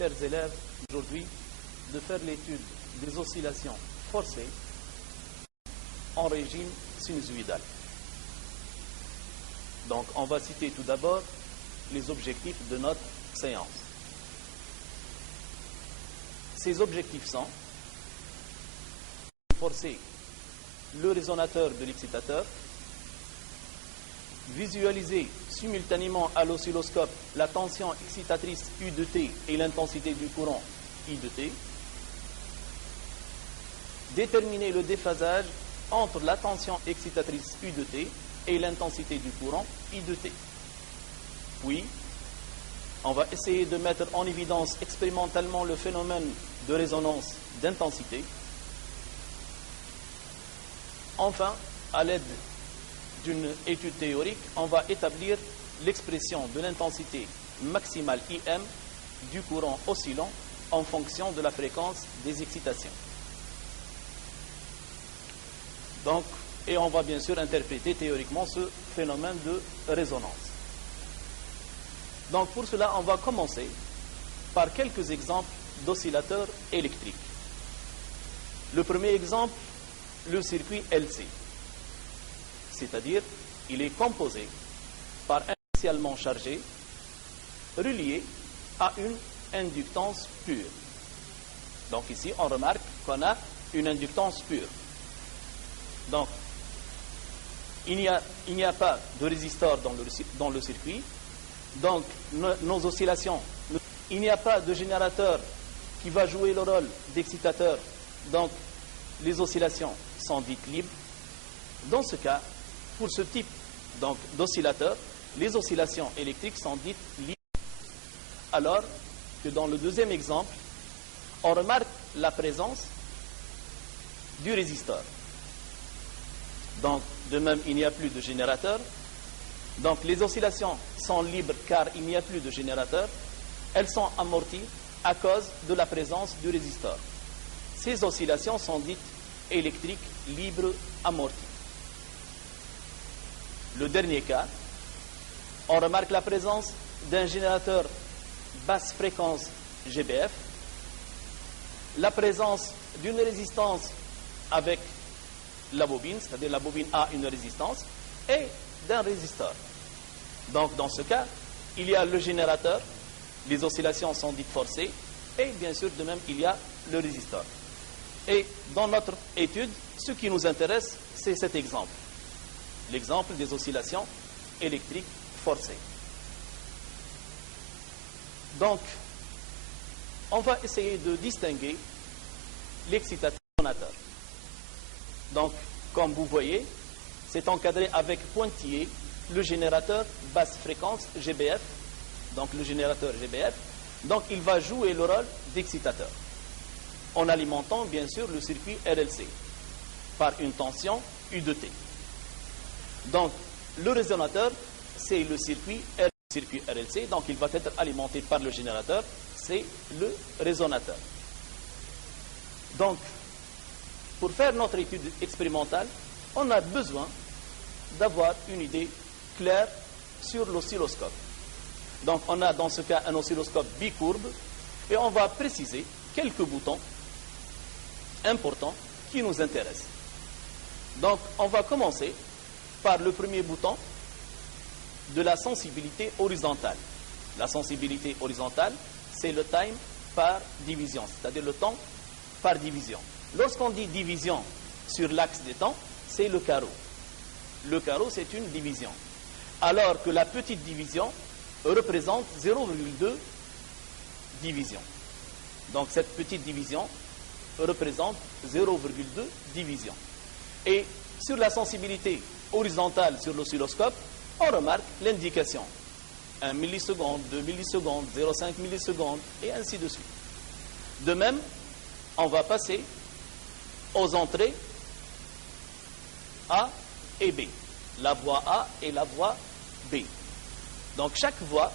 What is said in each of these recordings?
chers élèves, aujourd'hui, de faire l'étude des oscillations forcées en régime sinusoïdal. Donc, on va citer tout d'abord les objectifs de notre séance. Ces objectifs sont forcer le résonateur de l'excitateur, visualiser simultanément à l'oscilloscope la tension excitatrice U de T et l'intensité du courant I de T, déterminer le déphasage entre la tension excitatrice U de T et l'intensité du courant I de T. Puis, on va essayer de mettre en évidence expérimentalement le phénomène de résonance d'intensité. Enfin, à l'aide d'une étude théorique, on va établir l'expression de l'intensité maximale IM du courant oscillant en fonction de la fréquence des excitations. Donc, et on va bien sûr interpréter théoriquement ce phénomène de résonance. Donc pour cela, on va commencer par quelques exemples d'oscillateurs électriques. Le premier exemple, le circuit LC. C'est-à-dire, il est composé par un initialement chargé relié à une inductance pure. Donc ici, on remarque qu'on a une inductance pure. Donc, il n'y a pas de résisteur dans le circuit. Donc, nos oscillations, il n'y a pas de générateur qui va jouer le rôle d'excitateur. Donc, les oscillations sont dites libres. Dans ce cas, pour ce type d'oscillateur, les oscillations électriques sont dites libres. Alors que dans le deuxième exemple, on remarque la présence du résisteur. Donc, de même, il n'y a plus de générateur. Donc, les oscillations sont libres car il n'y a plus de générateur. Elles sont amorties à cause de la présence du résisteur. Ces oscillations sont dites électriques, libres, amorties. Le dernier cas, on remarque la présence d'un générateur basse fréquence GBF, la présence d'une résistance avec la bobine, c'est-à-dire la bobine a une résistance, et d'un résisteur. Donc, dans ce cas, il y a le générateur, les oscillations sont dites forcées, et bien sûr, de même, il y a le résisteur. Et dans notre étude, ce qui nous intéresse, c'est cet exemple. L'exemple des oscillations électriques forcées. Donc, on va essayer de distinguer l'excitateur et le résonateur. Donc, comme vous voyez, c'est encadré avec pointillé le générateur basse fréquence GBF, donc le générateur GBF, donc il va jouer le rôle d'excitateur, en alimentant bien sûr le circuit RLC par une tension U de T. Donc, le résonateur, c'est le circuit RLC, donc il va être alimenté par le générateur, c'est le résonateur. Donc, pour faire notre étude expérimentale, on a besoin d'avoir une idée claire sur l'oscilloscope. Donc, on a dans ce cas un oscilloscope bicourbe et on va préciser quelques boutons importants qui nous intéressent. Donc, on va commencer par le premier bouton de la sensibilité horizontale. La sensibilité horizontale, c'est le time par division, c'est-à-dire le temps par division. Lorsqu'on dit division sur l'axe des temps, c'est le carreau. Le carreau, c'est une division. Alors que la petite division représente 0,2 division. Donc cette petite division représente 0,2 division. Et sur la sensibilité horizontale sur l'oscilloscope, on remarque l'indication 1 milliseconde, 2 millisecondes, 0,5 millisecondes, et ainsi de suite. De même, on va passer aux entrées A et B, la voie A et la voie B. Donc chaque voie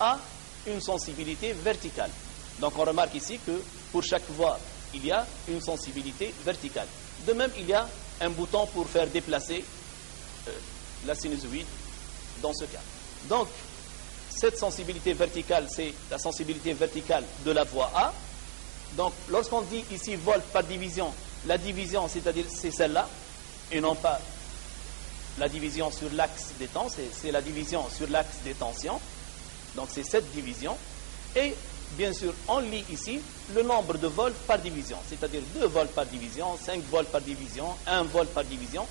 a une sensibilité verticale. Donc on remarque ici que pour chaque voie, il y a une sensibilité verticale. De même, il y a un bouton pour faire déplacer la sinusoïde dans ce cas. Donc, cette sensibilité verticale, c'est la sensibilité verticale de la voie A. Donc, lorsqu'on dit ici volt par division, la division, c'est-à-dire c'est celle-là, et non pas la division sur l'axe des temps, c'est la division sur l'axe des tensions. Donc, c'est cette division. Et, bien sûr, on lit ici le nombre de volts par division, c'est-à-dire 2 volts par division, 5 volts par division, 1 volt par division.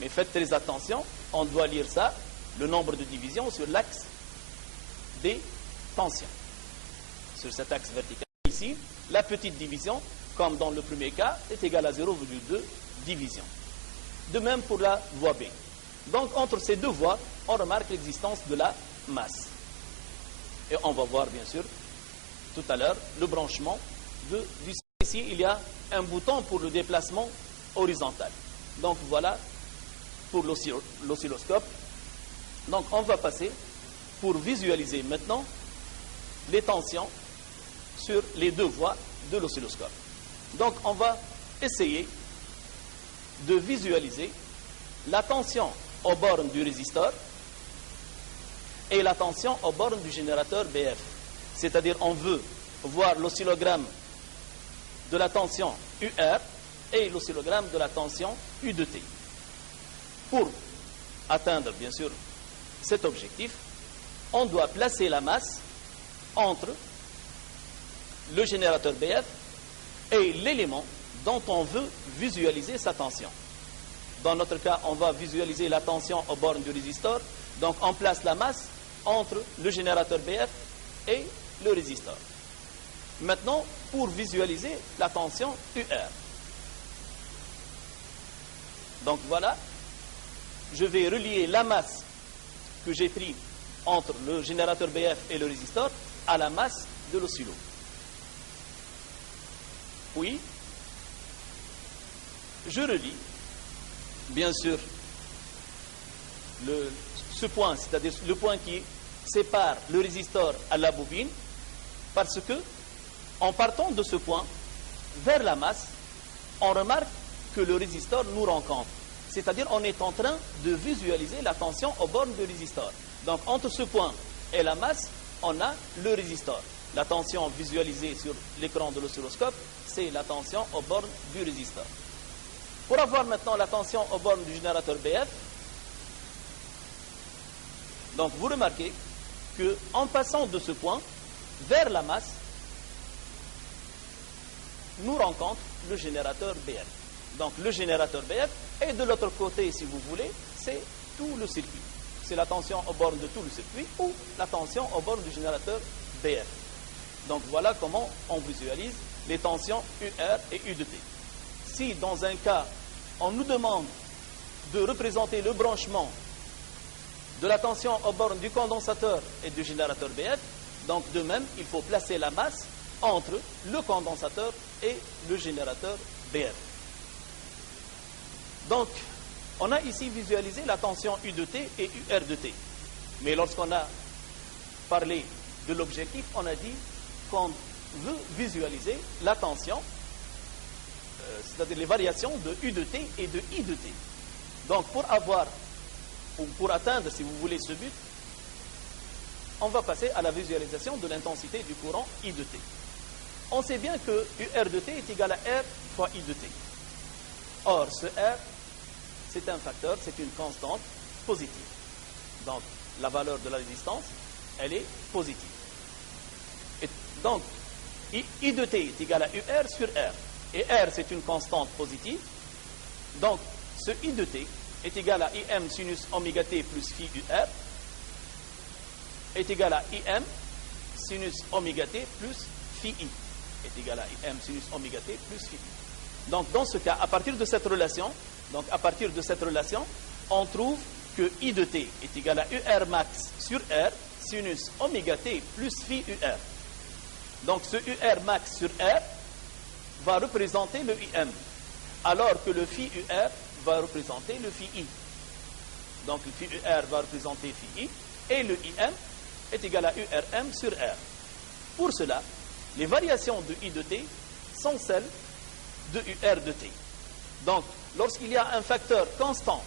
Mais faites très attention, on doit lire ça, le nombre de divisions sur l'axe des tensions. Sur cet axe vertical. Ici, la petite division, comme dans le premier cas, est égale à 0,2 division. De même pour la voie B. Donc, entre ces deux voies, on remarque l'existence de la masse. Et on va voir, bien sûr, tout à l'heure, le branchement du système. Ici, il y a un bouton pour le déplacement horizontal. Donc, voilà pour l'oscilloscope. Donc, on va passer pour visualiser maintenant les tensions sur les deux voies de l'oscilloscope. Donc, on va essayer de visualiser la tension aux bornes du résisteur et la tension aux bornes du générateur BF. C'est-à-dire, on veut voir l'oscillogramme de la tension UR et l'oscillogramme de la tension U de T. Pour atteindre, bien sûr, cet objectif, on doit placer la masse entre le générateur BF et l'élément dont on veut visualiser sa tension. Dans notre cas, on va visualiser la tension aux bornes du résisteur. Donc, on place la masse entre le générateur BF et le résisteur. Maintenant, pour visualiser la tension UR. Donc, voilà. Je vais relier la masse que j'ai prise entre le générateur BF et le résisteur à la masse de l'oscillo. Puis, je relie, bien sûr, ce point, c'est-à-dire le point qui sépare le résisteur à la bobine, parce que, en partant de ce point vers la masse, on remarque que le résisteur nous rencontre. C'est-à-dire on est en train de visualiser la tension aux bornes du résisteur. Donc, entre ce point et la masse, on a le résisteur. La tension visualisée sur l'écran de l'oscilloscope, c'est la tension aux bornes du résisteur. Pour avoir maintenant la tension aux bornes du générateur BF, donc vous remarquez qu'en passant de ce point vers la masse, nous rencontre le générateur BF. Donc le générateur BF, et de l'autre côté, si vous voulez, c'est tout le circuit. C'est la tension aux bornes de tout le circuit ou la tension aux bornes du générateur BF. Donc voilà comment on visualise les tensions UR et U de T. Si dans un cas, on nous demande de représenter le branchement de la tension aux bornes du condensateur et du générateur BF, donc de même, il faut placer la masse entre le condensateur et le générateur BF. Donc, on a ici visualisé la tension U de T et UR de T. Mais lorsqu'on a parlé de l'objectif, on a dit qu'on veut visualiser la tension, c'est-à-dire les variations de U de T et de I de T. Donc, pour avoir, ou pour atteindre, si vous voulez, ce but, on va passer à la visualisation de l'intensité du courant I de T. On sait bien que UR de T est égal à R fois I de T. Or, ce R, c'est un facteur, c'est une constante positive. Donc, la valeur de la résistance, elle est positive. Et donc, I de T est égal à UR sur R. Et R, c'est une constante positive. Donc, ce I de T est égal à IM sinus oméga T plus phi UR est égal à IM sinus oméga T plus phi I est égal à IM sinus oméga T plus phi I. Donc, dans ce cas, à partir de cette relation, on trouve que I de T est égal à UR max sur R sinus oméga T plus phi UR. Donc, ce UR max sur R va représenter le IM, alors que le phi UR va représenter le phi I. Donc, le phi UR va représenter phi I, et le IM est égal à URM sur R. Pour cela, les variations de I de T sont celles de UR de T. Donc, lorsqu'il y a un facteur constant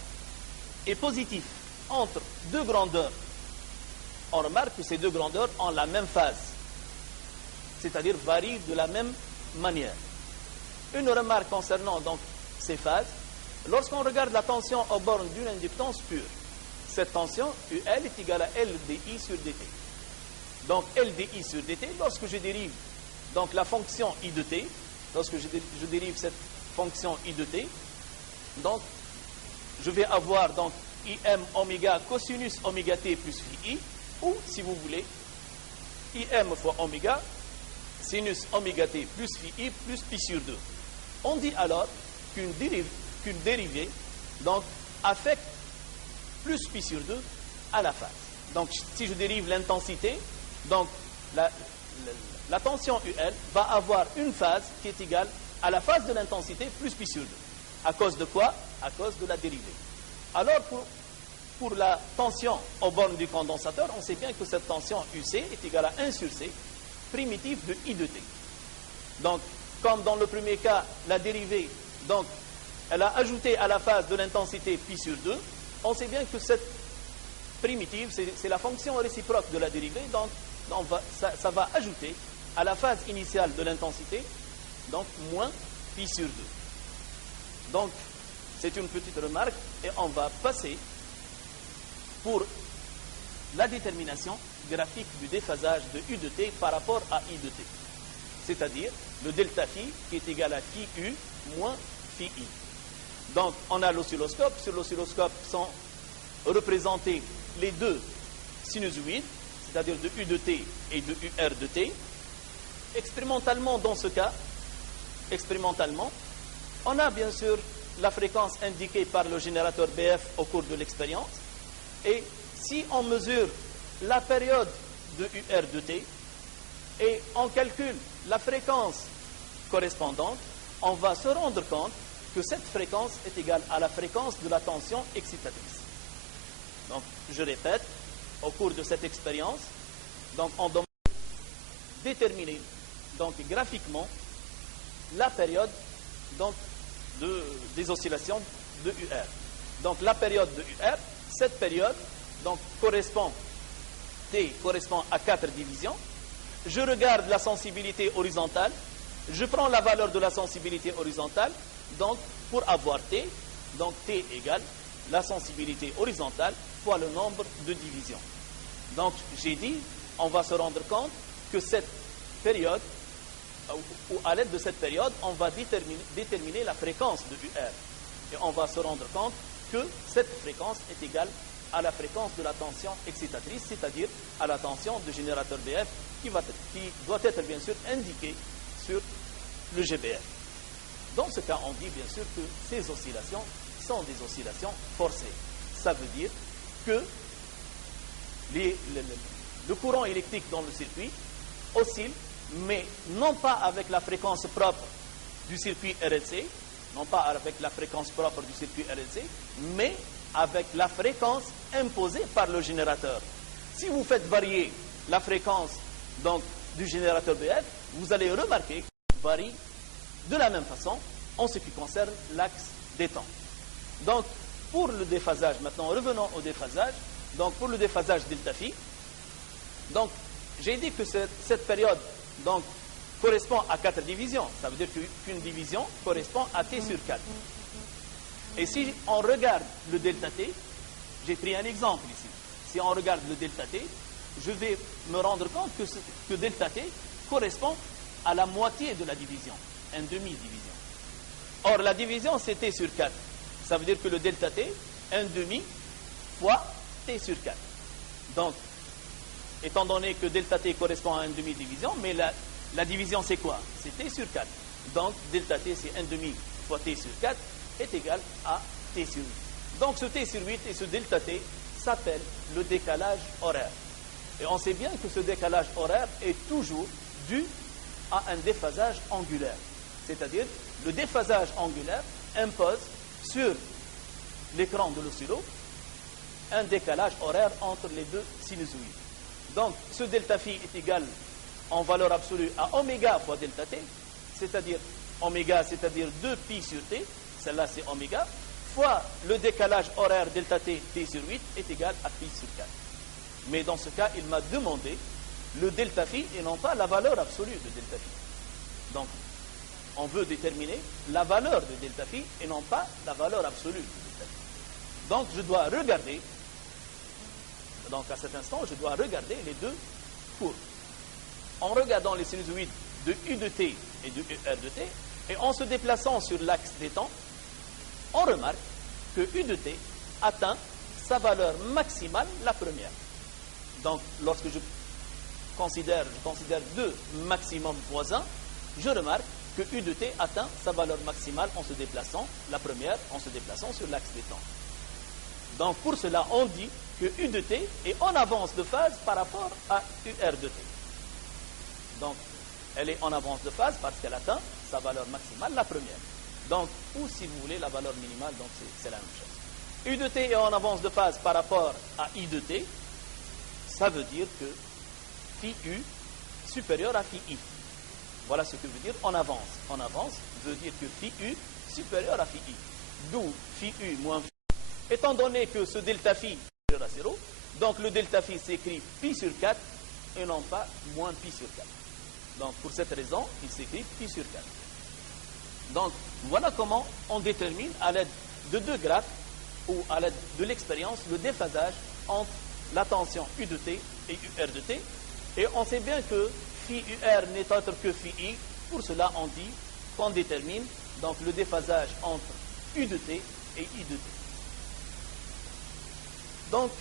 et positif entre deux grandeurs on remarque que ces deux grandeurs ont la même phase, c'est-à-dire varient de la même manière. Une remarque concernant donc ces phases, lorsqu'on regarde la tension aux bornes d'une inductance pure, cette tension UL est égale à LDI sur dt. Donc LDI sur dt, lorsque je dérive donc la fonction I de t, lorsque je dérive cette fonction I de t, donc je vais avoir donc IM oméga cosinus oméga t plus phi I, ou si vous voulez, IM fois oméga sinus oméga t plus phi I plus pi sur 2. On dit alors qu'une dérivée donc, affecte plus pi sur 2 à la phase. Donc si je dérive l'intensité, donc la tension UL va avoir une phase qui est égale à la phase de l'intensité plus pi sur 2. À cause de quoi? À cause de la dérivée. Alors pour la tension aux bornes du condensateur, on sait bien que cette tension UC est égale à 1 sur C, primitive de I de T. Donc, comme dans le premier cas, la dérivée, donc, elle a ajouté à la phase de l'intensité pi sur 2, on sait bien que cette primitive, c'est la fonction réciproque de la dérivée, donc ça va ajouter à la phase initiale de l'intensité, donc moins pi sur 2. Donc, c'est une petite remarque et on va passer pour la détermination graphique du déphasage de U de T par rapport à I de T. C'est-à-dire le delta phi qui est égal à phi U moins phi I. Donc, on a l'oscilloscope. Sur l'oscilloscope sont représentés les deux sinusoïdes, c'est-à-dire de U de T et de UR de T. Expérimentalement, dans ce cas, on a bien sûr la fréquence indiquée par le générateur BF au cours de l'expérience. Et si on mesure la période de UR de T et on calcule la fréquence correspondante, on va se rendre compte que cette fréquence est égale à la fréquence de la tension excitatrice. Donc, je répète, au cours de cette expérience, donc on doit déterminer donc, graphiquement la période donc, des oscillations de UR. Donc, la période de UR, cette période donc, T correspond à 4 divisions. Je regarde la sensibilité horizontale, je prends la valeur de la sensibilité horizontale, donc pour avoir T, donc T égale la sensibilité horizontale fois le nombre de divisions. Donc j'ai dit, on va se rendre compte que cette période, ou à l'aide de cette période, on va déterminer la fréquence de UR. Et on va se rendre compte que cette fréquence est égale à la fréquence de la tension excitatrice, c'est-à-dire à la tension du générateur BF qui doit être bien sûr indiquée sur le GBF. Dans ce cas, on dit bien sûr que ces oscillations sont des oscillations forcées. Ça veut dire que le courant électrique dans le circuit oscille, mais non pas avec la fréquence propre du circuit RLC, non pas avec la fréquence propre du circuit RLC, mais avec la fréquence imposée par le générateur. Si vous faites varier la fréquence donc, du générateur BF, vous allez remarquer qu'il varie de la même façon en ce qui concerne l'axe des temps. Donc, pour le déphasage, maintenant revenons au déphasage. Donc, pour le déphasage delta phi, donc, j'ai dit que cette période donc, correspond à 4 divisions. Ça veut dire qu'une division correspond à T sur 4. Et si on regarde le delta T, j'ai pris un exemple ici. Si on regarde le delta T, je vais me rendre compte que delta T correspond à la moitié de la division, une demi-division. Or, la division, c'est T sur 4. Ça veut dire que le delta T, un demi fois T sur 4. Donc, étant donné que delta T correspond à une demi-division, mais la division, c'est quoi? C'est T sur 4. Donc, delta T, c'est un demi fois T sur 4, est égal à T sur 8. Donc, ce T sur 8 et ce delta T s'appelle le décalage horaire. Et on sait bien que ce décalage horaire est toujours dû à un déphasage angulaire. C'est-à-dire, le déphasage angulaire impose sur l'écran de l'oscillo un décalage horaire entre les deux sinusoïdes. Donc, ce delta phi est égal en valeur absolue à oméga fois delta t, c'est-à-dire oméga, c'est-à-dire 2 pi sur t, celle-là c'est oméga, fois le décalage horaire delta t, t sur 8 est égal à pi sur 4. Mais dans ce cas, il m'a demandé le delta phi et non pas la valeur absolue de delta phi. Donc, on veut déterminer la valeur de delta phi et non pas la valeur absolue de delta phi. Donc, je dois regarder, donc à cet instant, je dois regarder les deux courbes. En regardant les sinusoïdes de U de t et de UR de t, et en se déplaçant sur l'axe des temps, on remarque que U de t atteint sa valeur maximale, la première. Donc, lorsque je considère deux maximums voisins, je remarque que U de t atteint sa valeur maximale en se déplaçant, la première, en se déplaçant sur l'axe des temps. Donc, pour cela, on dit que U de t est en avance de phase par rapport à UR de t. Donc, elle est en avance de phase parce qu'elle atteint sa valeur maximale, la première. Donc, ou si vous voulez, la valeur minimale, donc c'est la même chose. U de t est en avance de phase par rapport à I de t. Ça veut dire que phi U supérieur à phi I. Voilà ce que veut dire en avance. En avance veut dire que phi U supérieur à phi I. D'où phi U moins phi. Étant donné que ce delta phi est supérieur à 0, donc le delta phi s'écrit pi sur 4 et non pas moins pi sur 4. Donc pour cette raison, il s'écrit pi sur 4. Donc voilà comment on détermine à l'aide de deux graphes ou à l'aide de l'expérience le déphasage entre la tension U de t et UR de t. Et on sait bien que phi UR n'est autre que phi I. Pour cela, on dit qu'on détermine donc le déphasage entre U de t et I de t. Donc,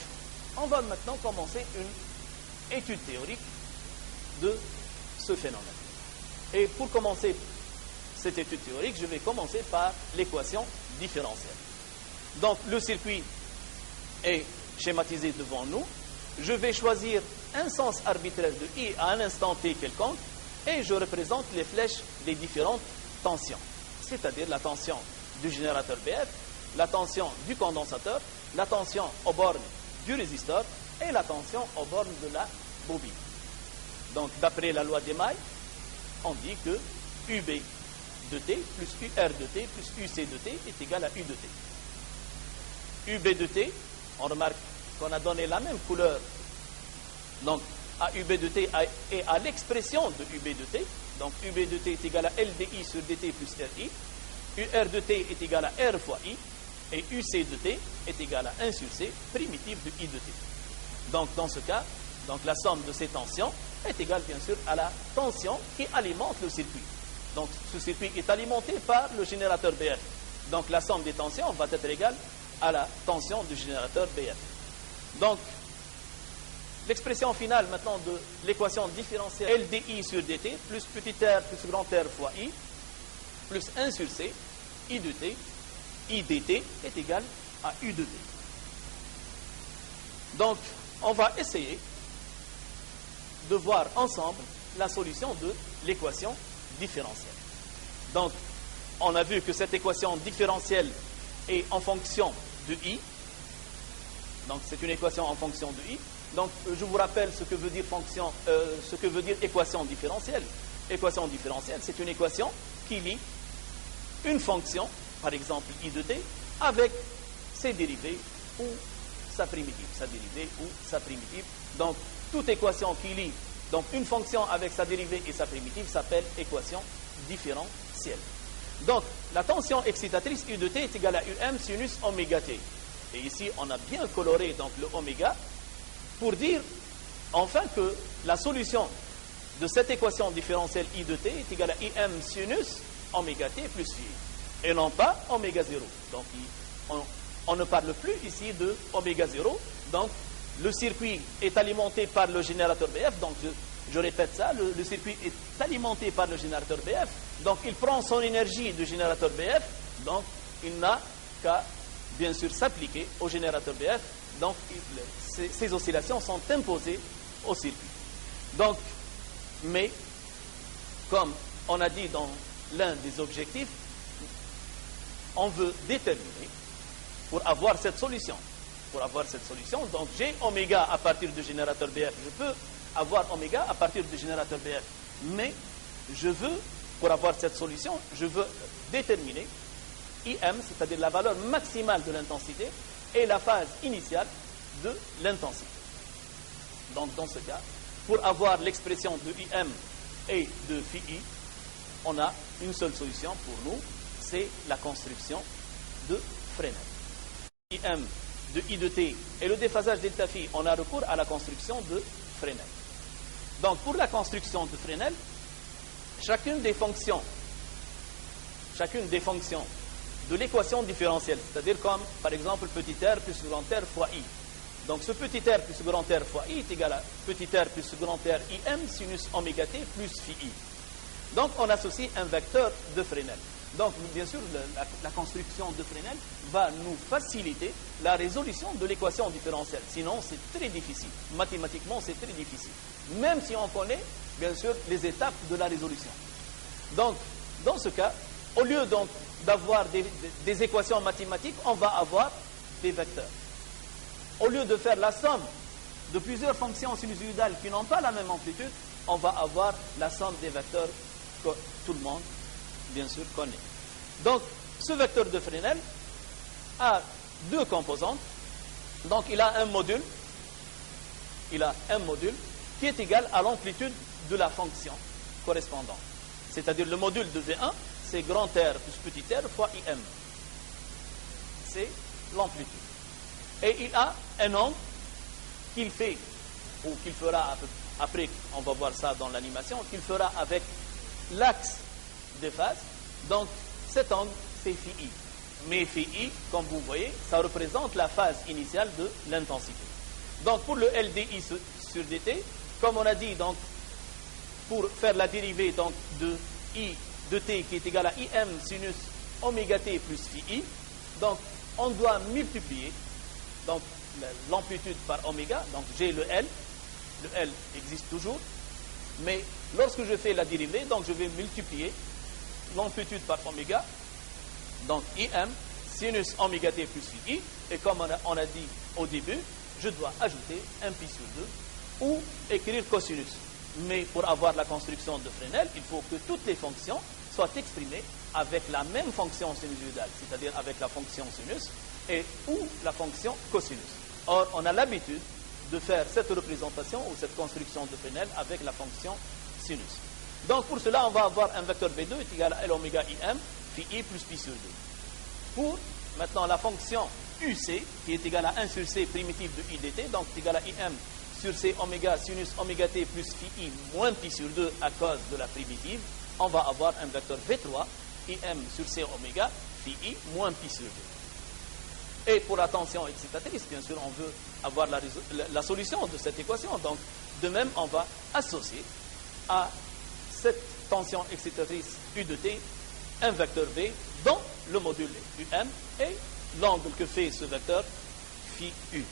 on va maintenant commencer une étude théorique de ce phénomène. Et pour commencer cette étude théorique, je vais commencer par l'équation différentielle. Donc, le circuit est schématisé devant nous. Je vais choisir un sens arbitraire de I à un instant t quelconque et je représente les flèches des différentes tensions, c'est-à-dire la tension du générateur BF, la tension du condensateur, la tension aux bornes du résisteur et la tension aux bornes de la bobine. Donc, d'après la loi d'Émaille, on dit que UB de t plus UR de t plus UC de t est égal à U de t. UB de t, on remarque qu'on a donné la même couleur donc à UB de t et à l'expression de UB de t. Donc UB de t est égal à LDI sur dt plus RI. UR de t est égal à R fois I. Et UC de t est égal à 1 sur C, primitive de I de t. Donc dans ce cas, donc, la somme de ces tensions est égale bien sûr à la tension qui alimente le circuit. Donc ce circuit est alimenté par le générateur BF. Donc la somme des tensions va être égale à la tension du générateur BF. Donc l'expression finale maintenant de l'équation différentielle LDI sur dt plus petit r plus grand R fois I plus 1 sur C, I de t, I dt est égal à U de t. Donc on va essayer de voir ensemble la solution de l'équation différentielle. Donc on a vu que cette équation différentielle est en fonction de I. Donc c'est une équation en fonction de I. Donc je vous rappelle ce que veut dire équation différentielle. Équation différentielle, c'est une équation qui lie une fonction, par exemple I de t, avec ses dérivés ou sa primitive, sa dérivée ou sa primitive. Donc toute équation qui lie donc une fonction avec sa dérivée et sa primitive s'appelle équation différentielle. Donc la tension excitatrice U de t est égale à UM sinus oméga t. Et ici on a bien coloré donc le oméga pour dire enfin que la solution de cette équation différentielle I de t est égale à IM sinus oméga t plus phi, et non pas oméga 0. Donc on ne parle plus ici de oméga 0. Donc le circuit est alimenté par le générateur BF. Donc je répète ça, le circuit est alimenté par le générateur BF. Donc il prend son énergie du générateur BF. Donc il n'a qu'à bien sûr s'appliquer au générateur BF. Donc ces oscillations sont imposées au circuit. Donc, mais comme on a dit dans l'un des objectifs, on veut déterminer pour avoir cette solution. Donc j'ai oméga à partir du générateur BF. Je peux avoir oméga à partir du générateur BF. Mais je veux, pour avoir cette solution, je veux déterminer IM, c'est-à-dire la valeur maximale de l'intensité et la phase initiale de l'intensité. Donc dans ce cas, pour avoir l'expression de IM et de phi I, on a une seule solution pour nous, c'est la construction de Fresnel. IM de I de T et le déphasage delta phi, on a recours à la construction de Fresnel. Donc pour la construction de Fresnel, chacune des fonctions de l'équation différentielle, c'est-à-dire comme par exemple petit r plus grand R fois I. Donc ce petit r plus grand R fois I est égal à petit r plus grand R IM sinus oméga t plus phi I. Donc on associe un vecteur de Fresnel. Donc bien sûr la construction de Fresnel va nous faciliter la résolution de l'équation différentielle. Sinon c'est très difficile. Mathématiquement c'est très difficile. Même si on connaît bien sûr les étapes de la résolution. Donc dans ce cas, au lieu donc d'avoir des équations mathématiques, on va avoir des vecteurs. Au lieu de faire la somme de plusieurs fonctions sinusoïdales qui n'ont pas la même amplitude, on va avoir la somme des vecteurs que tout le monde, bien sûr, connaît. Donc, ce vecteur de Fresnel a deux composantes. Donc, il a un module qui est égal à l'amplitude de la fonction correspondante. C'est-à-dire le module de V1, c'est grand R plus petit r fois IM. C'est l'amplitude. Et il a un angle qu'il fait, ou qu'il fera, après on va voir ça dans l'animation, qu'il fera avec l'axe des phases. Donc cet angle, c'est phi I. Mais phi I, comme vous voyez, ça représente la phase initiale de l'intensité. Donc pour le LDI sur dt, comme on a dit, donc, pour faire la dérivée donc, de I de t qui est égal à IM sinus oméga t plus phi I, donc on doit multiplier donc l'amplitude par oméga, donc j'ai le L existe toujours, mais lorsque je fais la dérivée, donc je vais multiplier l'amplitude par oméga, donc IM sinus oméga t plus phi I, et comme on a dit au début, je dois ajouter un pi sur 2 ou écrire cosinus. Mais pour avoir la construction de Fresnel, il faut que toutes les fonctions soient exprimées avec la même fonction sinusoïdale, c'est-à-dire avec la fonction sinus et ou la fonction cosinus. Or, on a l'habitude de faire cette représentation ou cette construction de Fresnel avec la fonction sinus. Donc, pour cela, on va avoir un vecteur V2 est égal à L oméga IM phi I plus pi sur 2. Pour maintenant la fonction UC, qui est égale à 1 sur C primitive de I dt, donc est égal à IM sur C oméga sinus oméga t plus phi I moins pi sur 2 à cause de la primitive, on va avoir un vecteur V3, IM sur C oméga phi I moins pi sur 2. Et pour la tension excitatrice, bien sûr, on veut avoir la solution de cette équation. Donc, de même, on va associer à cette tension excitatrice U de T un vecteur V dont le module est UM et l'angle que fait ce vecteur phi U.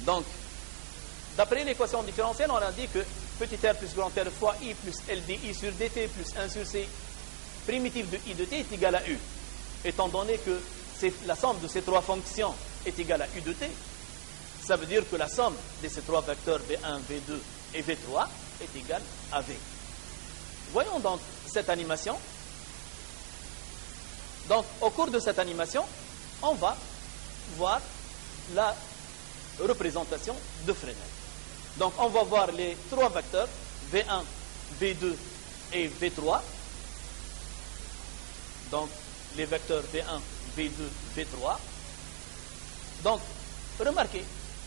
Donc, d'après l'équation différentielle, on a dit que petit r plus grand R fois I plus LDI sur dt plus 1 sur C primitive de I de t est égal à U. Étant donné que la somme de ces trois fonctions est égale à U de t, ça veut dire que la somme de ces trois vecteurs V1, V2 et V3 est égale à V. Voyons donc cette animation. Donc, au cours de cette animation, on va voir la représentation de Fresnel. Donc, on va voir les trois vecteurs, V1, V2 et V3. Donc, les vecteurs V1, V2, V3. Donc, remarquez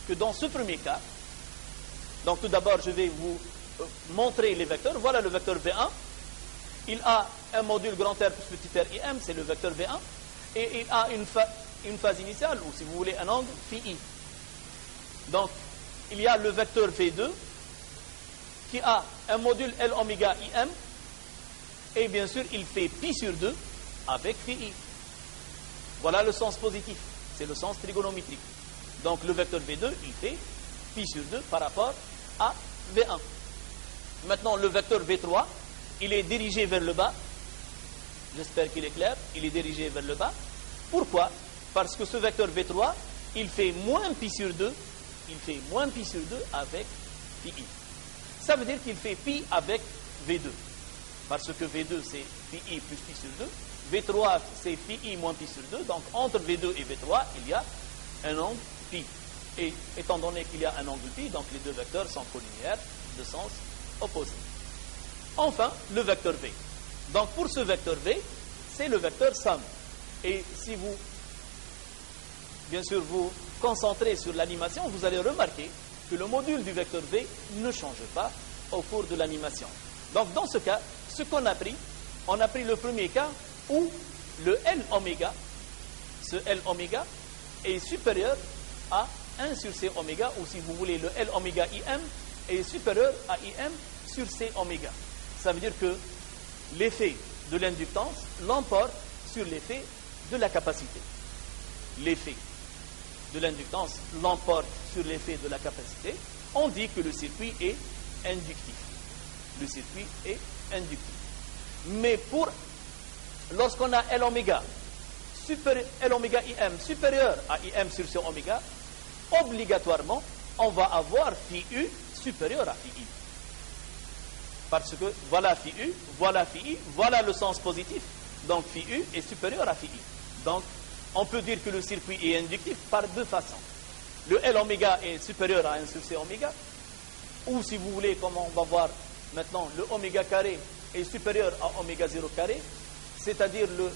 que dans ce premier cas, donc tout d'abord, je vais vous montrer les vecteurs. Voilà le vecteur V1. Il a un module grand R plus petit r IM, c'est le vecteur V1. Et il a une phase initiale, ou si vous voulez, un angle phi I. Donc, il y a le vecteur V2 qui a un module L oméga IM et bien sûr il fait pi sur 2 avec phi I. Voilà le sens positif, c'est le sens trigonométrique. Donc le vecteur V2 il fait pi sur 2 par rapport à V1. Maintenant le vecteur V3 il est dirigé vers le bas. J'espère qu'il est clair, il est dirigé vers le bas. Pourquoi? Parce que ce vecteur V3 il fait moins pi sur 2. Il fait moins pi sur 2 avec phi I. Ça veut dire qu'il fait pi avec V2. Parce que V2, c'est phi I plus pi sur 2. V3, c'est phi I moins pi sur 2. Donc, entre V2 et V3, il y a un angle pi. Et étant donné qu'il y a un angle pi, donc les deux vecteurs sont collinéaires de sens opposé. Enfin, le vecteur V. Donc pour ce vecteur V, c'est le vecteur somme. Et si vous, bien sûr, vous concentrez sur l'animation, vous allez remarquer que le module du vecteur V ne change pas au cours de l'animation. Donc dans ce cas, ce qu'on a pris, on a pris le premier cas où le L oméga, ce L oméga, est supérieur à 1 sur C oméga, ou si vous voulez, le L oméga IM est supérieur à IM sur C oméga. Ça veut dire que l'effet de l'inductance l'emporte sur l'effet de la capacité. L'effet de l'inductance l'emporte sur l'effet de la capacité. On dit que le circuit est inductif. Le circuit est inductif. Mais lorsqu'on a L oméga IM supérieur à IM sur C oméga, obligatoirement, on va avoir phi U supérieur à phi I. Parce que voilà phi U, voilà phi I, voilà le sens positif. Donc phi U est supérieur à phi I. Donc on peut dire que le circuit est inductif par deux façons. Le L oméga est supérieur à 1 sur C oméga, ou si vous voulez, comme on va voir maintenant, le oméga carré est supérieur à oméga 0 carré, c'est-à-dire le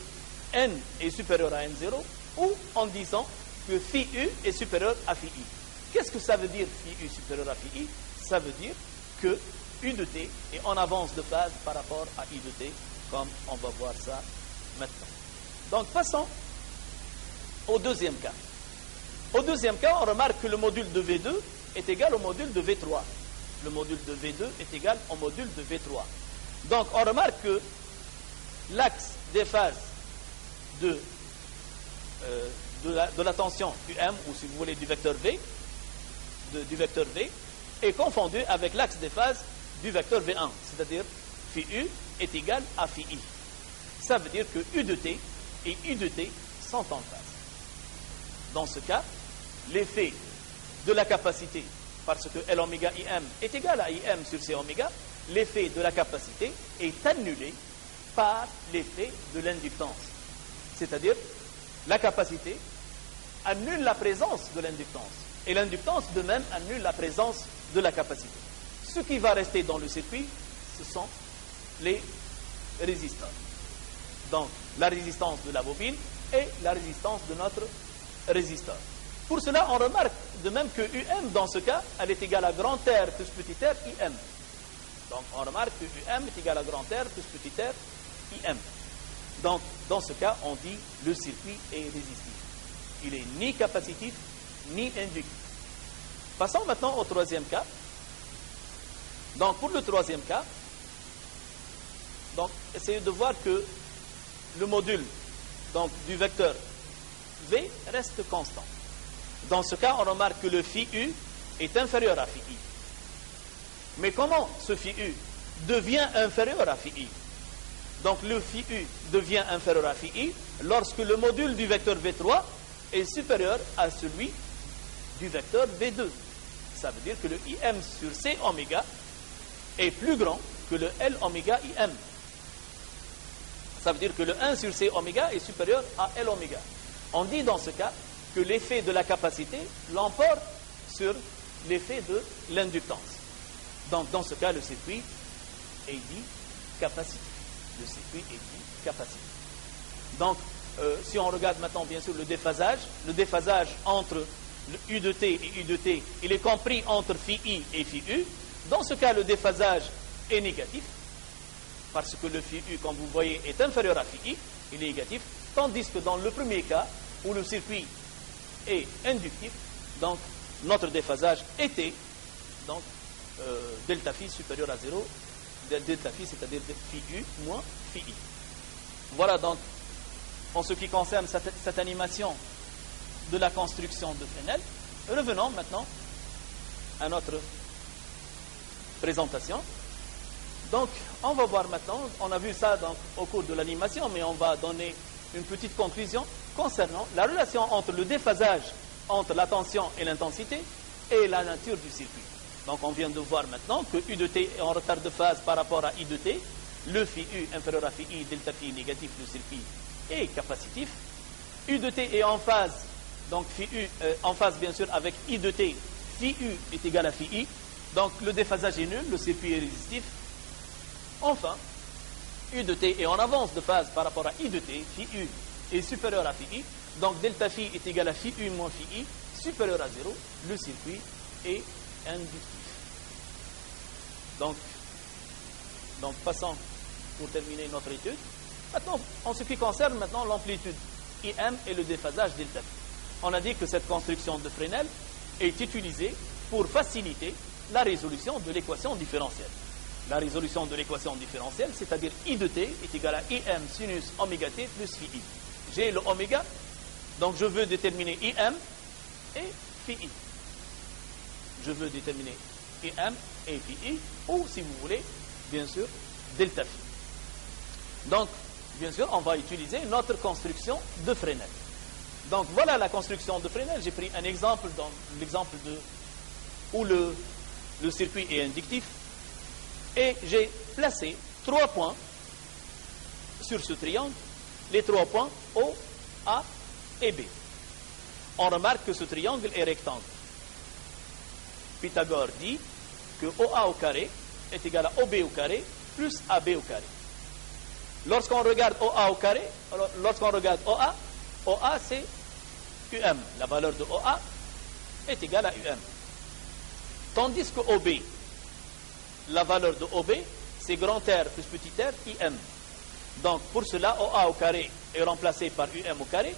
N est supérieur à N0, ou en disant que phi U est supérieur à phi I. Qu'est-ce que ça veut dire phi U supérieur à phi I? Ça veut dire que U de T est en avance de phase par rapport à I de T, comme on va voir ça maintenant. Donc passons au deuxième cas. Au deuxième cas, on remarque que le module de V2 est égal au module de V3. Le module de V2 est égal au module de V3. Donc on remarque que l'axe des phases de la tension UM, ou si vous voulez du vecteur V, est confondu avec l'axe des phases du vecteur V1, c'est-à-dire phi U est égal à phi I. Ça veut dire que U de T et I de T sont en phase. Dans ce cas, l'effet de la capacité, parce que L oméga IM est égal à IM sur C oméga, l'effet de la capacité est annulé par l'effet de l'inductance. C'est-à-dire, la capacité annule la présence de l'inductance. Et l'inductance, de même, annule la présence de la capacité. Ce qui va rester dans le circuit, ce sont les résisteurs. Donc, la résistance de la bobine et la résistance de notre résisteur. Pour cela, on remarque de même que UM, dans ce cas, elle est égale à grand R plus petit r IM. Donc, on remarque que UM est égal à grand R plus petit r IM. Donc, dans ce cas, on dit le circuit est résistif. Il est ni capacitif, ni inductif. Passons maintenant au troisième cas. Donc, pour le troisième cas, donc, essayez de voir que le module donc, du vecteur V reste constant. Dans ce cas, on remarque que le phi U est inférieur à phi I. Mais comment ce phi U devient inférieur à phi I? Donc le phi U devient inférieur à phi I lorsque le module du vecteur V3 est supérieur à celui du vecteur V2. Ça veut dire que le IM sur C oméga est plus grand que le L oméga IM. Ça veut dire que le 1 sur C oméga est supérieur à L oméga. On dit dans ce cas que l'effet de la capacité l'emporte sur l'effet de l'inductance. Donc dans ce cas, le circuit est dit capacitif. Le circuit est dit capacitif. Donc, si on regarde maintenant, bien sûr, le déphasage entre le U de T et U de T, il est compris entre phi I et phi U. Dans ce cas, le déphasage est négatif, parce que le phi U, comme vous voyez, est inférieur à phi I, il est négatif, tandis que dans le premier cas, où le circuit est inductif, donc notre déphasage était donc delta phi supérieur à 0, delta phi, c'est-à-dire phi U moins phi I. Voilà donc, en ce qui concerne cette animation de la construction de Fresnel. Revenons maintenant à notre présentation. Donc, on va voir maintenant, on a vu ça donc, au cours de l'animation, mais on va donner une petite conclusion concernant la relation entre le déphasage entre la tension et l'intensité et la nature du circuit. Donc, on vient de voir maintenant que U de T est en retard de phase par rapport à I de T. Le phi U inférieur à phi I, delta phi négatif, le circuit est capacitif. U de T est en phase Donc phi U en phase bien sûr avec I de T, phi U est égal à phi I. Donc le déphasage est nul, le circuit est résistif. Enfin, U de T est en avance de phase par rapport à I de T, phi U est supérieur à phi I. Donc delta phi est égal à phi U moins phi I, supérieur à 0, le circuit est inductif. Donc passons pour terminer notre étude. Maintenant, en ce qui concerne maintenant l'amplitude IM et le déphasage delta phi. On a dit que cette construction de Fresnel est utilisée pour faciliter la résolution de l'équation différentielle. La résolution de l'équation différentielle, c'est-à-dire I de T est égal à IM sinus oméga T plus phi I. J'ai le oméga, donc je veux déterminer IM et phi I. Je veux déterminer IM et phi I, ou si vous voulez, bien sûr, delta phi. Donc, bien sûr, on va utiliser notre construction de Fresnel. Donc, voilà la construction de Fresnel. J'ai pris un exemple dans l'exemple où le circuit est inductif. Et j'ai placé 3 points sur ce triangle, les 3 points O, A et B. On remarque que ce triangle est rectangle. Pythagore dit que OA au carré est égal à OB au carré plus AB au carré. Lorsqu'on regarde OA au carré, lorsqu'on regarde OA, OA c'est UM. La valeur de OA est égale à UM. Tandis que OB, la valeur de OB, c'est grand R plus petit r, IM. Donc, pour cela, OA au carré est remplacé par UM au carré,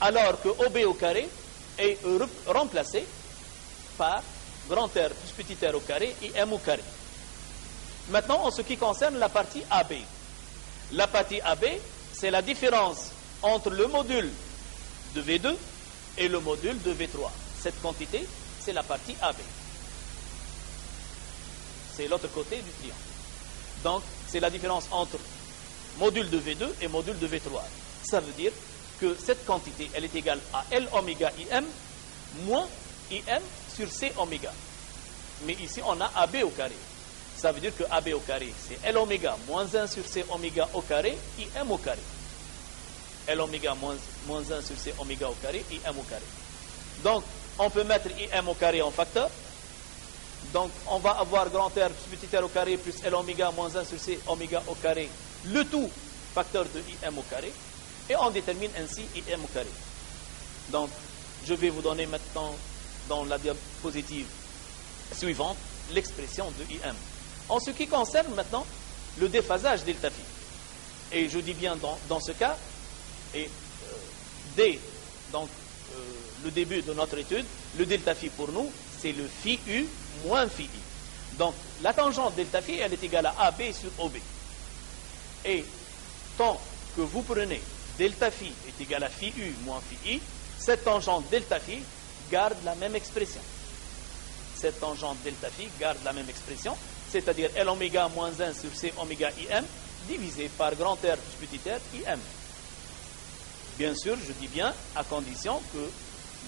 alors que OB au carré est remplacé par grand R plus petit r au carré, IM au carré. Maintenant, en ce qui concerne la partie AB. La partie AB, c'est la différence entre le module de V2 et le module de V3. Cette quantité, c'est la partie AB. C'est l'autre côté du triangle. Donc, c'est la différence entre module de V2 et module de V3. Ça veut dire que cette quantité, elle est égale à L oméga IM moins IM sur C oméga. Mais ici, on a AB au carré. Ça veut dire que AB au carré, c'est L oméga moins 1 sur C oméga au carré, IM au carré. L oméga moins 1 sur C oméga au carré, IM au carré. Donc, on peut mettre IM au carré en facteur. Donc, on va avoir grand R plus petit r au carré plus L oméga moins 1 sur C oméga au carré, le tout facteur de IM au carré, et on détermine ainsi IM au carré. Donc, je vais vous donner maintenant, dans la diapositive suivante, l'expression de IM. En ce qui concerne maintenant le déphasage delta phi, et je dis bien dans ce cas, et dès le début de notre étude, le delta phi pour nous, c'est le phi U moins phi I. Donc, la tangente delta phi, elle est égale à AB sur OB. Et tant que vous prenez delta phi est égal à phi U moins phi I, cette tangente delta phi garde la même expression. Cette tangente delta phi garde la même expression, c'est-à-dire L oméga moins 1 sur C oméga IM divisé par grand R plus petit r IM. Bien sûr, je dis bien à condition que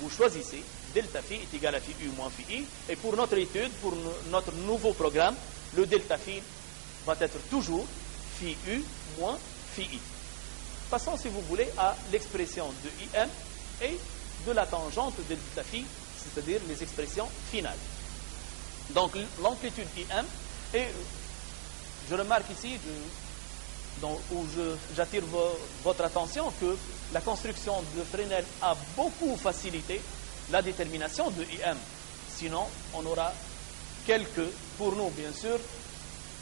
vous choisissez delta phi est égal à phi U moins phi I. Et pour notre étude, pour notre nouveau programme, le delta phi va être toujours phi U moins phi I. Passons, si vous voulez, à l'expression de IM et de la tangente de delta phi, c'est-à-dire les expressions finales. Donc, l'amplitude IM, et je remarque ici, où j'attire votre attention, que la construction de Fresnel a beaucoup facilité la détermination de IM. Sinon, on aura pour nous bien sûr,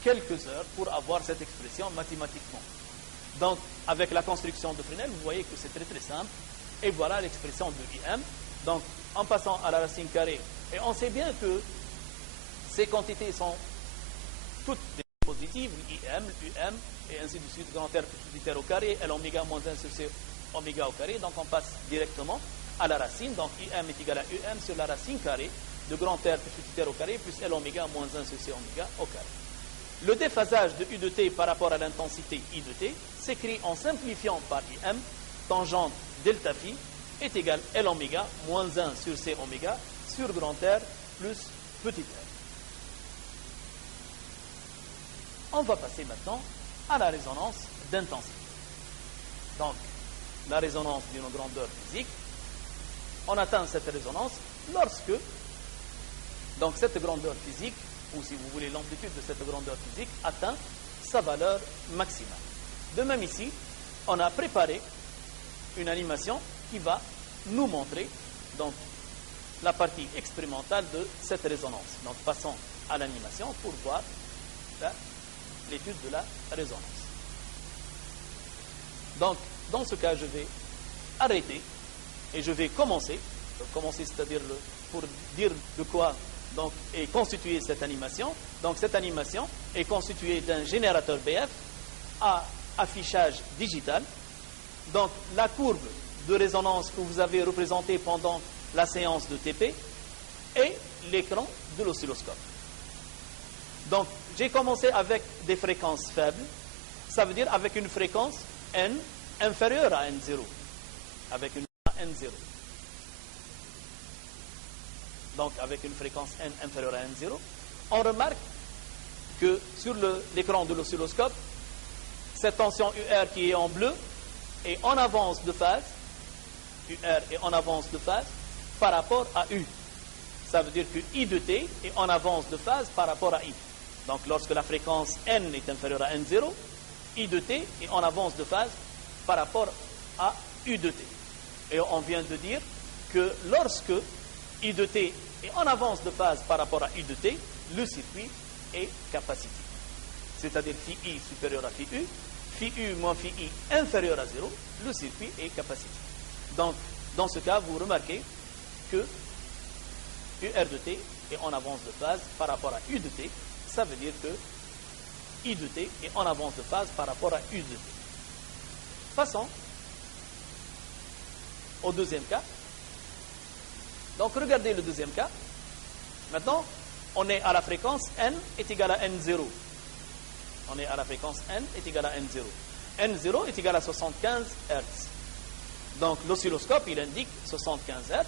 quelques heures pour avoir cette expression mathématiquement. Donc, avec la construction de Fresnel, vous voyez que c'est très très simple. Et voilà l'expression de IM. Donc, en passant à la racine carrée, et on sait bien que ces quantités sont toutes des positives, IM, UM, et ainsi de suite, grand R plus petit r au carré, L oméga moins 1 sur C oméga au carré. Donc, on passe directement à la racine. Donc, IM est égal à UM sur la racine carrée de grand R plus petit r au carré plus L oméga moins 1 sur C oméga au carré. Le déphasage de U de T par rapport à l'intensité I de T s'écrit en simplifiant par IM, tangente delta phi est égal à L oméga moins 1 sur C oméga sur grand R plus petit r. On va passer maintenant à la résonance d'intensité. Donc, la résonance d'une grandeur physique, on atteint cette résonance lorsque donc cette grandeur physique, ou si vous voulez l'amplitude de cette grandeur physique, atteint sa valeur maximale. De même ici, on a préparé une animation qui va nous montrer donc la partie expérimentale de cette résonance. Donc passons à l'animation pour voir l'étude de la résonance. Donc dans ce cas, je vais arrêter et je vais commencer, c'est-à-dire pour dire de quoi donc, est constituée cette animation. Donc cette animation est constituée d'un générateur BF à affichage digital. Donc la courbe de résonance que vous avez représentée pendant la séance de TP et l'écran de l'oscilloscope. Donc j'ai commencé avec des fréquences faibles, ça veut dire avec une fréquence N inférieure à N0, avec une N0. Donc avec une fréquence N inférieure à N0, on remarque que sur l'écran de l'oscilloscope, cette tension UR qui est en bleu est en avance de phase, UR est en avance de phase par rapport à U. Ça veut dire que I de T est en avance de phase par rapport à I. Donc lorsque la fréquence N est inférieure à N0, I de T est en avance de phase par rapport à U de T. Et on vient de dire que lorsque I de T est en avance de phase par rapport à U de T, le circuit est capacitif. C'est-à-dire phi I supérieur à phi U, phi U moins phi I inférieur à 0, le circuit est capacitif. Donc, dans ce cas, vous remarquez que UR de T est en avance de phase par rapport à U de T. Ça veut dire que I de T est en avance de phase par rapport à U de T. Passons au deuxième cas. Donc, regardez le deuxième cas. Maintenant, on est à la fréquence N est égal à N0. On est à la fréquence N est égal à N0. N0 est égal à 75 Hz. Donc, l'oscilloscope, il indique 75 Hz.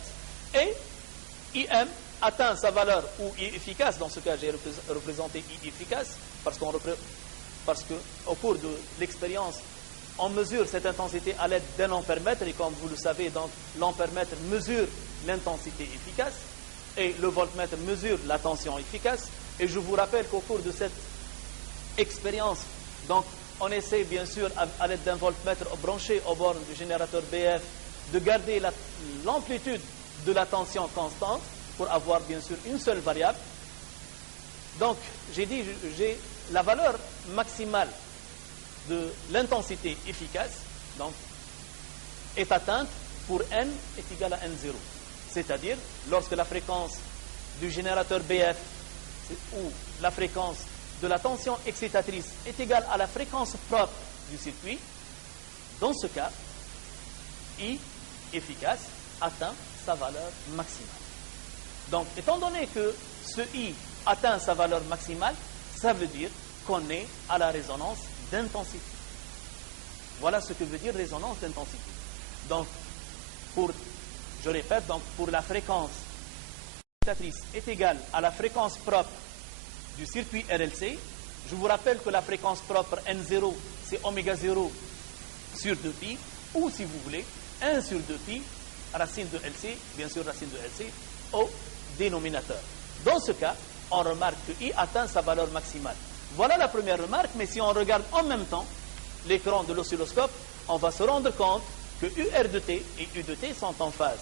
Et IM atteint sa valeur, ou I efficace, dans ce cas, j'ai représenté I efficace, parce qu'au cours de l'expérience, on mesure cette intensité à l'aide d'un ampèremètre, et comme vous le savez, donc l'ampèremètre mesure l'intensité efficace, et le voltmètre mesure la tension efficace. Et je vous rappelle qu'au cours de cette expérience, donc on essaie bien sûr à l'aide d'un voltmètre branché aux bornes du générateur BF de garder l'amplitude de la tension constante pour avoir bien sûr une seule variable. Donc j'ai la valeur maximale de l'intensité efficace donc, est atteinte pour N est égal à N0. C'est-à-dire lorsque la fréquence du générateur BF ou la fréquence de la tension excitatrice est égale à la fréquence propre du circuit, dans ce cas, I efficace atteint sa valeur maximale. Donc, étant donné que ce I atteint sa valeur maximale, ça veut dire qu'on est à la résonance d'intensité. Voilà ce que veut dire résonance d'intensité. Donc, je répète, donc pour la fréquence excitatrice est égale à la fréquence propre du circuit RLC. Je vous rappelle que la fréquence propre N0, c'est oméga 0 sur 2pi, ou si vous voulez, 1 sur 2pi, racine de LC, bien sûr racine de LC, au dénominateur. Dans ce cas, on remarque que I atteint sa valeur maximale. Voilà la première remarque, mais si on regarde en même temps l'écran de l'oscilloscope, on va se rendre compte que UR de T et U de T sont en phase.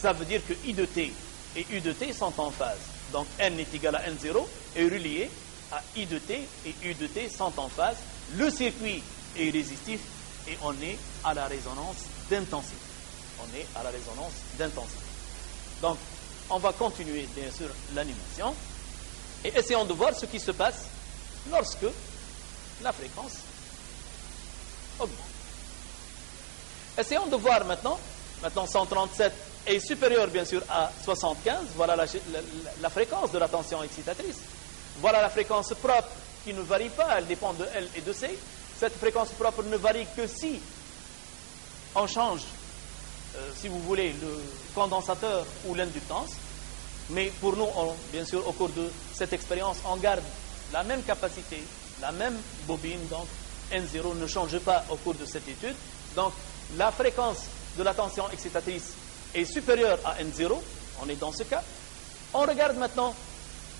Ça veut dire que I de T et U de T sont en phase. Donc N est égal à N0 est relié à I de T et U de T sont en phase. Le circuit est résistif et on est à la résonance d'intensité. On est à la résonance d'intensité. Donc, on va continuer bien sûr l'animation et essayons de voir ce qui se passe lorsque la fréquence augmente. Essayons de voir maintenant 137 est supérieur bien sûr à 75, voilà la fréquence de la tension excitatrice. Voilà la fréquence propre qui ne varie pas, elle dépend de L et de C. Cette fréquence propre ne varie que si on change, si vous voulez, le condensateur ou l'inductance. Mais pour nous, bien sûr, au cours de cette expérience, on garde la même capacité, la même bobine, donc N0 ne change pas au cours de cette étude. Donc la fréquence de la tension excitatrice est supérieur à N0, on est dans ce cas, on regarde maintenant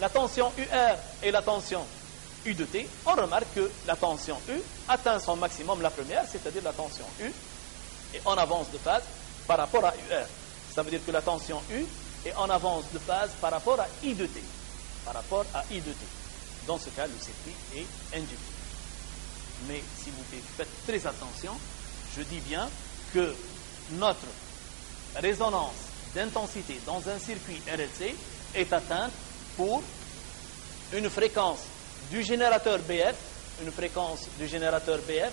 la tension UR et la tension U de T, on remarque que la tension U atteint son maximum la première, c'est-à-dire la tension U, et on avance de phase par rapport à UR. Ça veut dire que la tension U est en avance de phase par rapport à I de T. Par rapport à I de T. Dans ce cas, le circuit est inductif. Mais si vous faites très attention, je dis bien que notre résonance d'intensité dans un circuit RLC est atteinte pour une fréquence du générateur BF, une fréquence du générateur BF,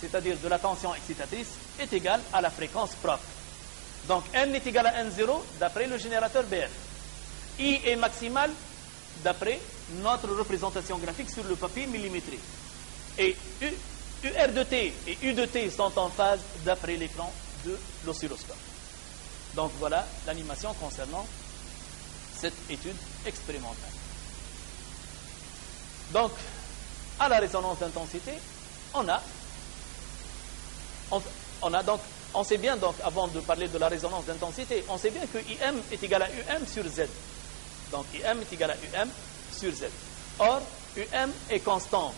c'est-à-dire de la tension excitatrice, est égale à la fréquence propre. Donc N est égal à N0 d'après le générateur BF. I est maximal d'après notre représentation graphique sur le papier millimétré. Et UR de T et U de T sont en phase d'après l'écran de l'oscilloscope. Donc voilà l'animation concernant cette étude expérimentale. Donc, à la résonance d'intensité, on sait bien, donc, avant de parler de la résonance d'intensité, on sait bien que IM est égal à UM sur Z. Donc, IM est égal à UM sur Z. Or, UM est constant.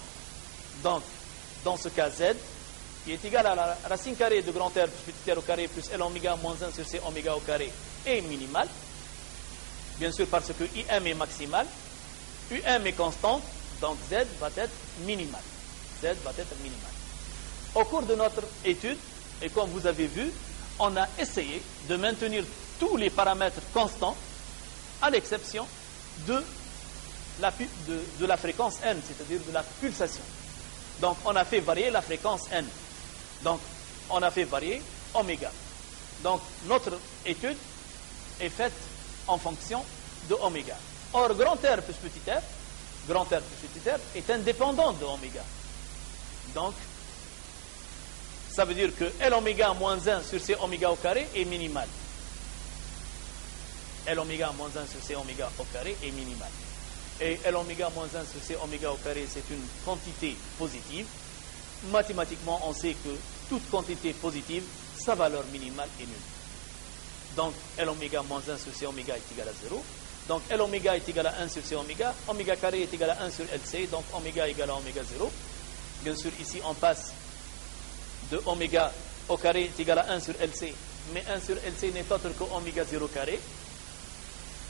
Donc, dans ce cas, Z, qui est égal à la racine carrée de grand R plus petit r au carré plus L oméga moins 1 sur C oméga au carré est minimal. Bien sûr, parce que IM est maximal. UM est constante. Donc Z va être minimal. Z va être minimal. Au cours de notre étude, et comme vous avez vu, on a essayé de maintenir tous les paramètres constants, à l'exception de la fréquence N, c'est-à-dire de la pulsation. Donc on a fait varier la fréquence N. Donc on a fait varier oméga. Donc notre étude est faite en fonction de oméga. Or, grand R plus petit r, grand R plus petit r est indépendant de oméga. Donc, ça veut dire que L oméga moins 1 sur C oméga au carré est minimal. L oméga moins 1 sur C oméga au carré est minimal. Et L oméga moins 1 sur C oméga au carré, c'est une quantité positive. Mathématiquement, on sait que toute quantité positive, sa valeur minimale est nulle. Donc, L oméga moins 1 sur C oméga est égal à 0. Donc, L oméga est égal à 1 sur C oméga. Oméga carré est égal à 1 sur LC. Donc, oméga est égal à oméga 0. Bien sûr, ici, on passe de oméga au carré est égal à 1 sur LC. Mais 1 sur LC n'est autre que oméga 0 carré.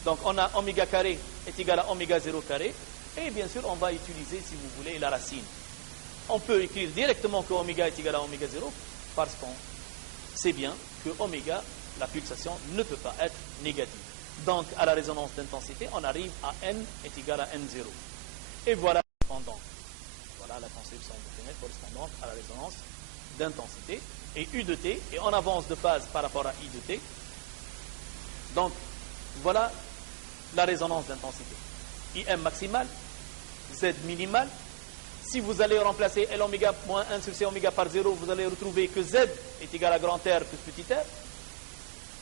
Donc, on a oméga carré est égal à oméga 0 carré. Et bien sûr, on va utiliser, si vous voulez, la racine. On peut écrire directement que oméga est égal à oméga 0 parce qu'on sait bien que oméga, la pulsation, ne peut pas être négative. Donc, à la résonance d'intensité, on arrive à N est égal à N0. Et voilà la conception de fenêtre correspondante à la résonance d'intensité. Et U de T, et on avance de phase par rapport à I de T. Donc, voilà la résonance d'intensité. IM maximal, Z minimal. Si vous allez remplacer L oméga moins 1 sur C oméga par 0, vous allez retrouver que Z est égal à grand R plus petit r.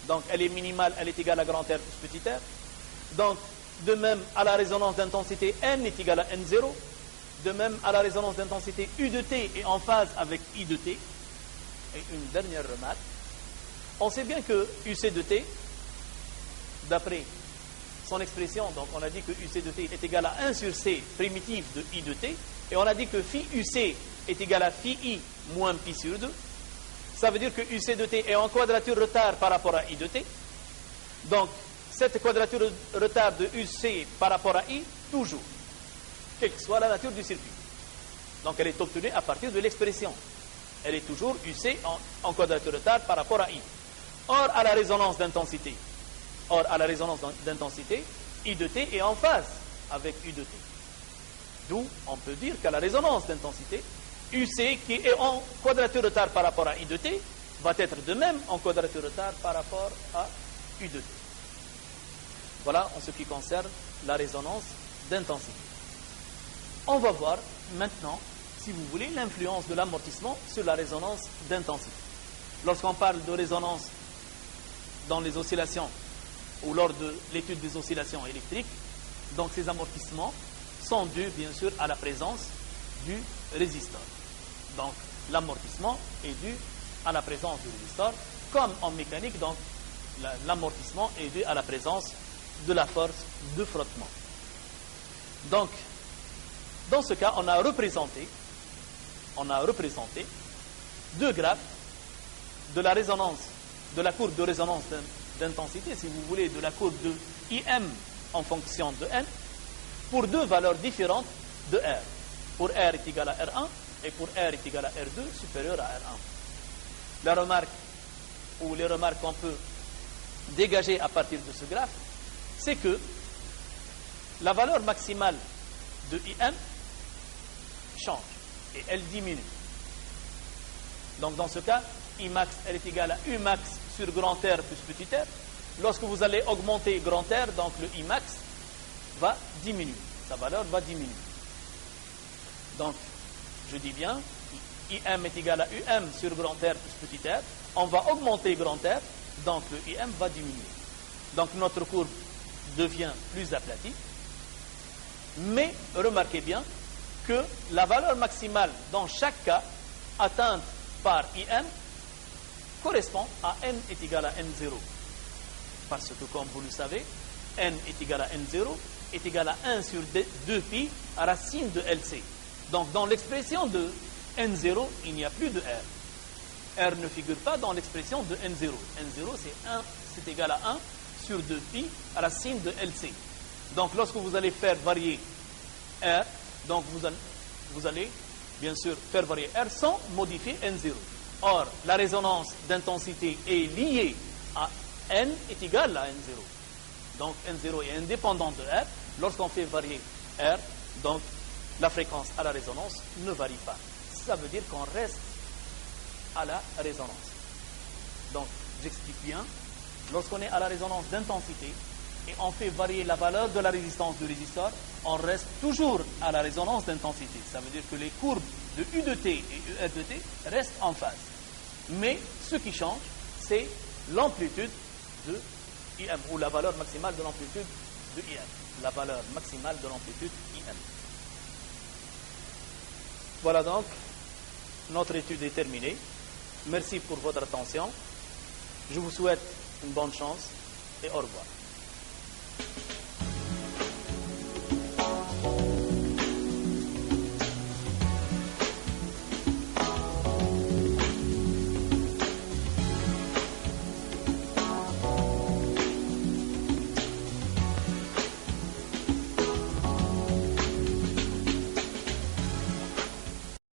Donc, elle est minimale, elle est égale à grand R plus petit r. Donc, de même, à la résonance d'intensité, N est égal à N0. De même, à la résonance d'intensité, U de T est en phase avec I de T. Et une dernière remarque. On sait bien que UC de T, d'après son expression, donc on a dit que UC de T est égal à 1 sur C primitive de I de T. Et on a dit que phi UC est égal à phi I moins pi sur 2. Ça veut dire que UC de T est en quadrature retard par rapport à I de T. Donc, cette quadrature retard de UC par rapport à I, toujours, quelle que soit la nature du circuit. Donc, elle est obtenue à partir de l'expression. Elle est toujours UC en quadrature retard par rapport à I. Or, à la résonance d'intensité, I de T est en phase avec U de T. D'où, on peut dire qu'à la résonance d'intensité, UC, qui est en quadrature retard par rapport à I de T, va être de même en quadrature retard par rapport à U de T. Voilà en ce qui concerne la résonance d'intensité. On va voir maintenant, si vous voulez, l'influence de l'amortissement sur la résonance d'intensité. Lorsqu'on parle de résonance dans les oscillations ou lors de l'étude des oscillations électriques, donc ces amortissements sont dus, bien sûr, à la présence du résisteur. Donc, l'amortissement est dû à la présence du résisteur. Comme en mécanique, donc, l'amortissement est dû à la présence de la force de frottement. Donc, dans ce cas, on a représenté deux graphes de la résonance, de la courbe de résonance d'intensité, si vous voulez, de la courbe de IM en fonction de N, pour deux valeurs différentes de R. Pour R est égal à R1 et pour R est égal à R2 supérieur à R1. La remarque, ou les remarques qu'on peut dégager à partir de ce graphe, c'est que la valeur maximale de IM change et elle diminue. Donc dans ce cas, Imax elle est égale à Umax sur grand R plus petit r. Lorsque vous allez augmenter grand R, donc le Imax va diminuer. Sa valeur va diminuer. Donc, je dis bien, IM est égal à UM sur grand R plus petit r. On va augmenter grand R, donc le IM va diminuer. Donc notre courbe devient plus aplatie. Mais remarquez bien que la valeur maximale dans chaque cas atteinte par IM correspond à N est égal à N0. Parce que, comme vous le savez, N est égal à N0 est égal à 1 sur 2pi à racine de LC. Donc, dans l'expression de N0, il n'y a plus de R. R ne figure pas dans l'expression de N0. N0, c'est égal à 1 sur 2pi à racine de LC. Donc, lorsque vous allez faire varier R, donc vous allez bien sûr faire varier R sans modifier N0. Or, la résonance d'intensité est liée à N est égal à N0. Donc, N0 est indépendant de R. Lorsqu'on fait varier R, donc la fréquence à la résonance ne varie pas. Ça veut dire qu'on reste à la résonance. Donc, j'explique bien. Lorsqu'on est à la résonance d'intensité et on fait varier la valeur de la résistance du résisteur, on reste toujours à la résonance d'intensité. Ça veut dire que les courbes de U de T et UR de T restent en phase. Mais ce qui change, c'est l'amplitude de IM, ou la valeur maximale de l'amplitude de IM. La valeur maximale de l'amplitude IM. Voilà donc, notre étude est terminée. Merci pour votre attention. Je vous souhaite une bonne chance et au revoir.